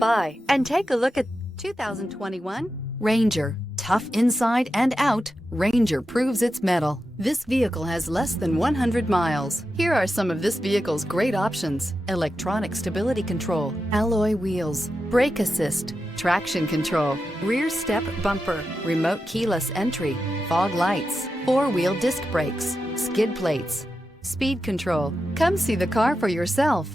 by and take a look at 2021 Ranger. Tough inside and out, Ranger proves its mettle. This vehicle has less than 100 miles. Here are some of this vehicle's great options: electronic stability control, alloy wheels, brake assist, traction control, rear step bumper, remote keyless entry, fog lights, four-wheel disc brakes, skid plates, speed control. Come see the car for yourself.